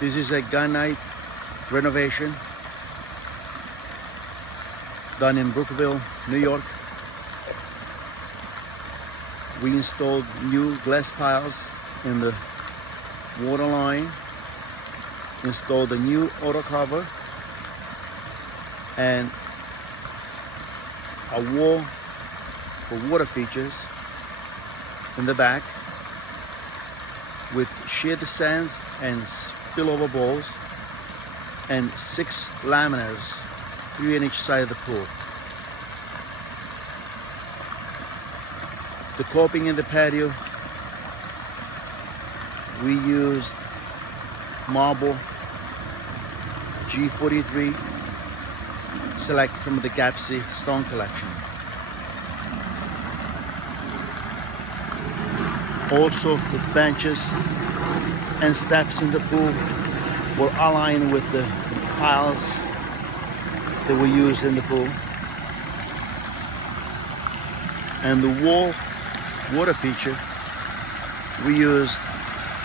This is a Gunite renovation done in Brookville, New York. We installed new glass tiles in the water line, installed a new auto cover, and a wall for water features in the back with sheared sands and spillover balls and 6 laminators, 3 on each side of the pool. The coping in the patio, we used marble G43 select from the Gappsi stone collection. Also, the benches and steps in the pool were aligned with the tiles that were used in the pool. And the wall water feature, we used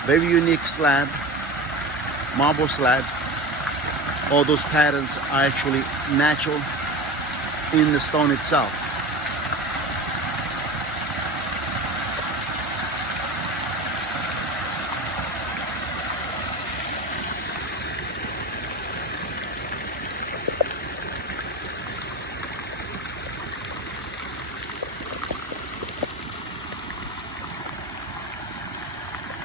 very unique slab, marble slab. All those patterns are actually natural in the stone itself.